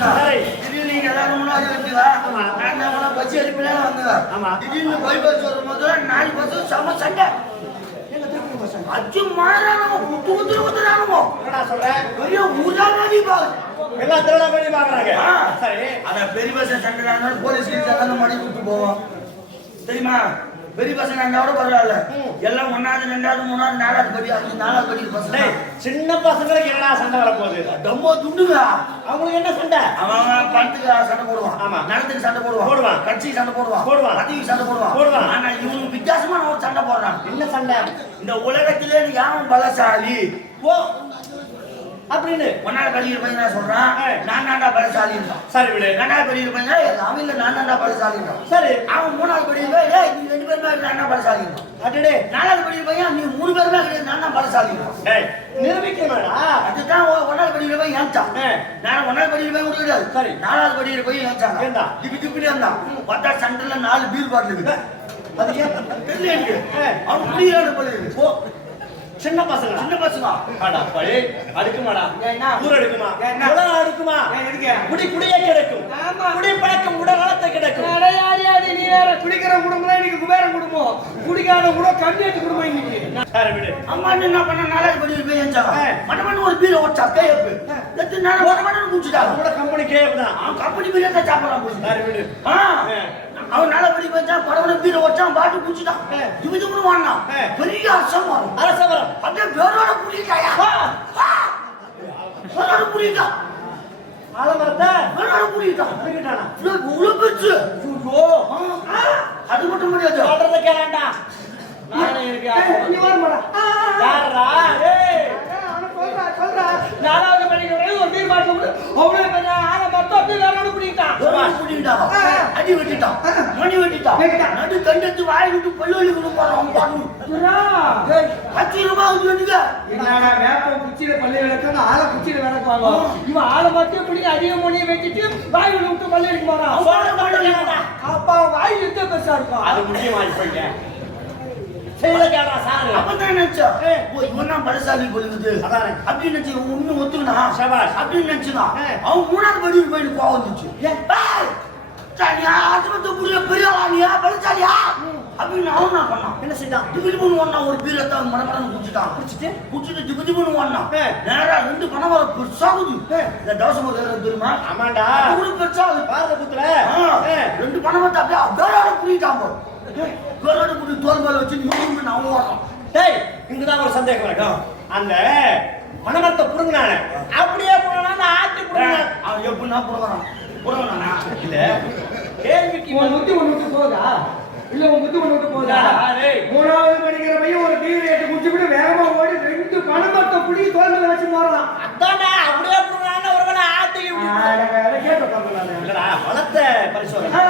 திடீர்னு நீங்க எல்லாரும் முன்னாடி வந்தீங்க. நான் பஸ் அடிப்பே வந்தேன். திடீர்னு பைபாஸ் வரும்போது 4 பஸ் செம சண்டை. அச்சு மாறானோ குத்து குத்துறானோ. என்னடா சொல்ற? பெரிய ஊதாடி பாரு. எல்லாம் திருடா பண்ணி பாக்குறாங்க. சரி. அத பெரிய பஸ் சண்டைனால போலீஸ் கிட்ட மடி கூட்டி போவோம். தெரியுமா? பெரிய பசங்க இருந்தாலும் பரவாயில்ல. எல்லாம் 1வது 2வது 3வது 4வது படி 4வது படி பசங்க. சின்ன பசங்களுக்கு என்னடா சண்டை வரப்போகுது? டம்மோ துண்டுங்க. அவங்களுக்கு என்ன சண்டை? அவன் பணத்துக்கு சண்டை போடுவான். ஆமா. நடத்துக்கு சண்டை போடுவான். கட்சி சண்டை போடுவான். பதவிக்கு சண்டை போடுவான். ஆனா இவனுக்கு வித்தியாசமான ஒரு சண்டை போடுறான். என்ன சண்டை? இந்த உலகத்திலே யாரும் பலசாலி ஓ அப்படின்னு 1வது படிக்கிற பையன் நான் சொல்றான். நான் தான்டா பலசாலி. சரி விடு. 2வது படிக்கிற பையன் அவன் நான் தான்டா பலசாலி. சரி. அவன் 3வது படிக்கிற ஏய் நீ 2 பேருமே நான் தான் பலசாலி. அடடே 4வது படிக்கிற பையன் நீ 3 பேருமே கிடையாது நான் தான் பலசாலி. டேய் நிரூபிக்கணும்டா. அதுதான் 1வது படிக்கிற பையன் ஏன்ச்சான். நான் 1வது படிக்கிற பையன் கிடையாது. சரி. 4வது படிக்கிற பையன் ஏன்ச்சான். ஏண்டா திப்பி இருந்தான். பார்த்தா சென்டர்ல 4 பீர் பாட்டில் இருக்கு. அது ஏன் தெரியல எனக்கு. அவன் புரியல போல. ஓ சின்ன பசங்க ஆடா பழே அடுக்குமாடா ஊர் அடுக்குமா உலக அடுக்குமா குடியே கிடக்கும் குடி பழக்கம் உடல் நலத்தை கிடக்கும். அடையாடி நீ வேற குடிக்கிற குடும்பம் இன்னைக்கு குபேர குடும்பம் குடிக்காத கூட கம்மியாட்டு குடும்பம் இன்னைக்கு. சரி விடு. அம்மா என்ன பண்ண 4வது படி போய் ஏஞ்சாங்க மடமட ஒரு பீரை ஓட்டா கேப்பு எத்து நான் மடமட குடிச்சிட்டா கூட கம்பெனி கேப் தான் அவன் கம்பெனி பீரை தான் சாப்பிடறான் போய். சரி விடு. அவன் 4வது படி போய்ச்சா படமட பீரை ஓட்டான் பாட்டு குடிச்சிட்டான் திமிதுன்னு வாங்கினான். பெரிய அரசமரம் அப்படியே வேரோட புரியிட்டாயா வேரோட புரியிட்டா ஆலமரத்தை வேரோட புரியிட்டான் புரியிட்டானா இவ்வளவு பெருசு. அது மட்டும் முடியாது சொல்றத கேளாண்டா நானே இருக்கேன். நீ வரமாடா யாரா? ஏய் சொல்றா 4வது படிக்கிற ஒரு பீர் பாட்டு அவ்வளவு பெரிய ஆலமரத்தை அப்படியே வேரோட புரியிட்டான். அடி வெட்டிட்டான் மணி வெட்டிட்டான் நடு கண்டத்து வாய் விட்டு பல்லு விட்டு போறான். என்னடா வேப்ப குச்சியில பல்லு விளக்கான ஆளை குச்சியில விளக்குவாங்க. இவன் ஆளை மட்டும் இப்படி அதிக மணியை வச்சுட்டு வாய் விட்டு பல்லு எடுக்க போறான். அப்பா வாய் எந்த பெருசா இருக்கும். அது முக்கியமானி போயிங்க செய்யல கேடா சார். அப்பதான் நினைச்சேன் இவன் தான் பலசாலி போலுக்குது அப்படின்னு நினைச்சு உண்மை ஒத்துக்கினா அப்படின்னு நினைச்சுதான் அவன் 3வது படிக்கு போயிட்டு போக வந்துச்சு. அப்படின்னு அவன் என்ன பண்ணான்? என்ன செய்தான்? திபுதிபுன்னு ஓடனா ஒரு பீரத்தை மடமடன்னு குடிச்சிட்டான். குடிச்சிட்டு திபுதிபுன்னு ஓடனா நேரா 2 பணவர பெருசாகுது. இந்த தோசை போது தெரியுமா? ஆமாண்டா ஒரு பெருசாகுது பாரத புத்துல 2 பணவத்தை அப்படியே வேரோட புரியிட்டான் போது வேரோட புரி தோல் மேல வச்சு நீங்க நான் ஓடுறான். டேய் இங்கதான் ஒரு சந்தேகம் இருக்கும். அந்த மணமரத்தை புடுங்கினானே அப்படியே புடுங்கினா ஆட்டி புடுங்கினா அவன் எப்படின்னா புடுங்கறானா இல்ல கேள்விக்கு முத்தி ஒண்ணு போதா இல்ல முத்தி ஒண்ணு போதா? 3வது படிக்கிற பையன் ஒரு பீர் ஏட்டு குடிச்சுட்டு வேகமா ஓடி 2 பணமரத்தை புடி தோல் மேல வச்சு போறான். அதானே அப்படியே புடுங்கினா ஒருவேளை ஆட்டி இல்லடா வளத்தை பரிசோதனை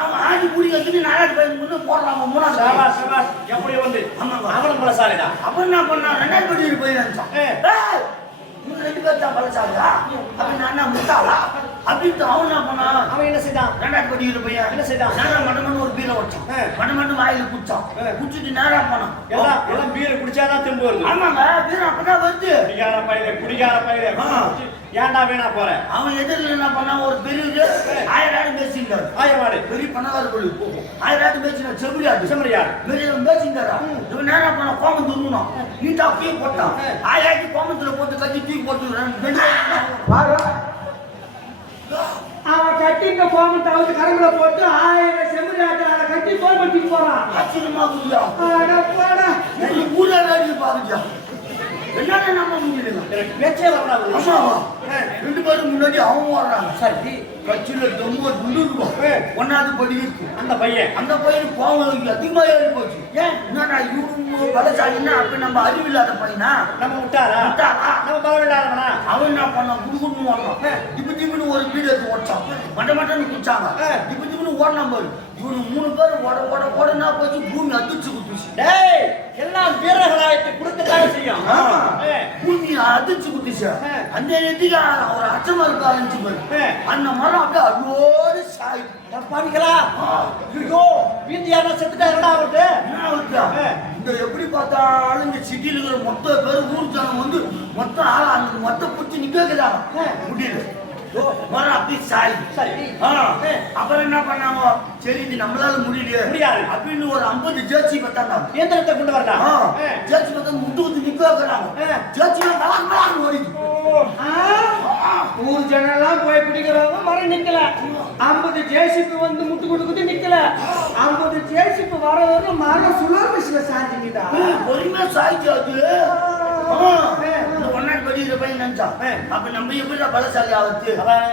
அவன் ஆடி புடி வச்சுட்டு 4வது பையன் முன்ன போடுறான். 3வது எப்படி வந்து அவனும் பலசாலிடா. அப்ப என்ன பண்ணா 2வது படிக்கு போய் நினைச்சான். இவங்க 2 பேர் தான் பலசாலியா அப்படின்னு நான் முட்டாளா அப்படின்னு அவன் என்ன பண்ணா? அவன் என்ன செய்தான்? 2வது படிக்கிற பையன் என்ன செய்தான்? நேரா மடமன்னு ஒரு பீரை வச்சான். மடமன்னு வாயில குடிச்சான். குடிச்சிட்டு நேரா போனான். எல்லாம் பீரை குடிச்சாதான் தெம்பு வருது. ஆமாங்க பீரை அப்பதான் வருது. குடிகார பயில ஏன்டா வேணா போற? அவன் எதிரில் என்ன பண்ணா? ஒரு பெரிய 1000 பேசிட்டாரு. 1000 பெரிய பணக்கார கோழி 1000 பேசினா செம்மறியா பெரிய பேசிட்டாரா? இவன் நேரா போனா கோமம் துருணும் நீட்டா தூக்கி போட்டான். 1000 கோமத்துல போட்டு கட்டி தூக்கி போட்டு அவன் கட்டிங்க கோமம் தவிர்த்து கரங்களை போட்டு 1000 செம்மறியாட்ட கட்டி தோல் பட்டிட்டு போறான். ஆச்சரியமா புரியா ஊரே வேடிக்கை பாருக்கியா என்ன நம்ம முடியல. பேச்சே வரலாம். ஆமாவா 2 பேரும் முன்னாடி அவன் வர்றாங்க. சரி கட்சியில ரொம்ப துண்டுருவோம். 1வது படிக்கு அந்த பையன் கோவம் அதிகமா ஏறி போச்சு. ஏன் என்னடா இவங்க பலசாலின்னா அப்ப நம்ம அறிவில்லாத பையனா நம்ம விட்டாரா நம்ம பலவில்லாதவனா? அவன் என்ன பண்ணான்? குடுகுடுன்னு ஓடலாம். திபுன்னு ஒரு பீடு எடுத்து ஓட்டான். மட்டன்னு குடிச்சாங்க. திபுன்னு ஓடலாம் பாரு. இவனு 3 பேர் ஓடனா போச்சு பூமி அதிர்ச்சி குத்துச்சு. டேய் எல்லாம் வீரர்களாயிட்டு குடுக்கத்தானே செய்யும். பூமி அதிர்ச்சி குத்துச்சு. அந்த நேரத்துக்கு அவர் அச்சமா இருக்க ஆரம்பிச்சு பாரு. அந்த மரம் அப்படியே அதோடு சாய் பாவிங்களா ஐயோ வீந்தியாரா செத்துட்டாருடா அவரு. என்ன ஆகுதா? இந்த எப்படி பார்த்தாலும் இந்த சிட்டியில் இருக்கிற மொத்த பேர் ஊர் ஜனம் வந்து மொத்தம் ஆளா அந்த மொத்த பிடிச்சி நிக்க வைக்கிறாங்க. முடியல மரம் அப்படி சாய் சரி. அப்புறம் என்ன பண்ணாங்க சரி இது நம்மளால முடியலையே முடியாது அப்படின்னு ஒரு 50 ஜேர்சி பத்தாங்க இயந்திரத்தை கொண்டு வரலாம் ஜேர்சி பத்தா முட்டு ஊத்தி நிக்க வைக்கிறாங்க ஜேர்சி ஓடிது ஊர் ஜனெல்லாம் போய் பிடிக்கிறவங்க மரம் நிக்கல 50 ஜேசிபி வந்து முட்டு கொடுக்குது நிக்கல 50 ஜேசிபி வர வரும் மரம் சுழற்சியில சாஞ்சிங்கடா பொறுமையா சாய்ச்சு அது ஒன்னாடி படிக்கிற பையன் நினைச்சான் அப்ப நம்ம எப்படி பலசாலி ஆகுது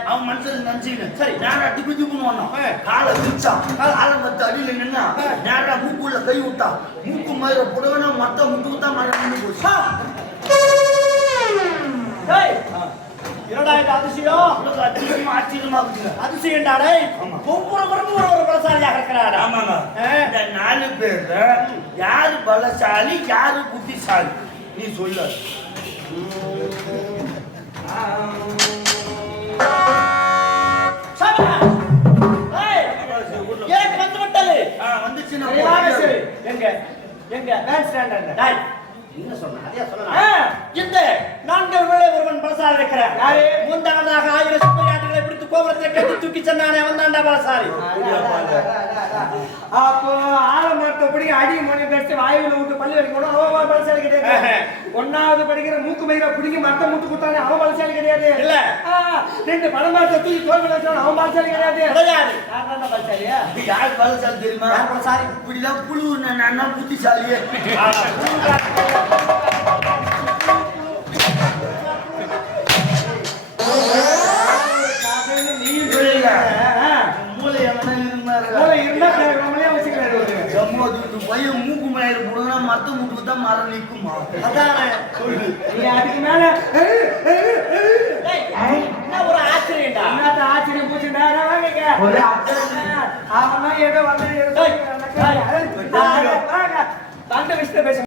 அவன் மனசுல நினைச்சுன்னு சரி நேரா டிப்பு டிப்புன்னு ஒண்ணும் காலை விரிச்சான் காலை மத்த அடியில நின்னா நேரா மூக்குள்ள கை விட்டான் மூக்கு மயிர புடவனா மத்த முட்டு விட்டா மரம் நின்று போச்சு என்னடா இது அதிசயம் ஆச்சரியமா இருக்குங்க அதிசயம்டாடே ஒவ்வொரு முறையும் ஒரு பலசாலியாக இருக்கிறாடா ஆமாங்க இந்த 4 பேர்ல யாரு பலசாலி யாரு புத்திசாலி நீ சொல்லு எனக்கு வந்து விட்டது வந்துச்சு எங்க எங்க பேண்ட் ஸ்டாண்டர்ட் என்ன சொன்ன அதே சொல்லலாம் இந்த 4 வேளை ஒருவன் பலசாலி இருக்கிறான் யாரு முந்தானதாக 1000 சுப்பரியாட்டுகளை பிடித்து கோபுரத்தை கட்டி தூக்கி சென்னானே வந்தான்டா பலசாலி அப்போ ஆலமரத்தை பிடிக்க அடி மணி கடிச்சு வாயுல விட்டு பள்ளி வரைக்கும் அவன் பலசாலி கிடையாது 1வது படிக்கிற மூக்கு மயிரை பிடிக்க மரத்தை முட்டு கொடுத்தானே அவன் பலசாலி கிடையாது இல்ல 2 பழமரத்தை தூக்கி தோல் வச்சானே அவன் பலசாலி கிடையாது கிடையாது யார் பலசாலியா யார் பலசாலி தெரியுமா யார் பலசாலி இப்படிதான் புழு நான் புத்திசாலியே பையன் மூக்கு மயிறு போடுனா மத்த மூக்கு தான் மரம் நிற்குமா அதானே சொல்லு அதுக்கு மேல என்ன ஒரு ஆச்சரியம்டா என்னத்த ஆச்சரியம் பூச்சுடா ஒரு ஆச்சரியம் அவன் ஏதோ வந்து தந்த விஷயத்தை பேச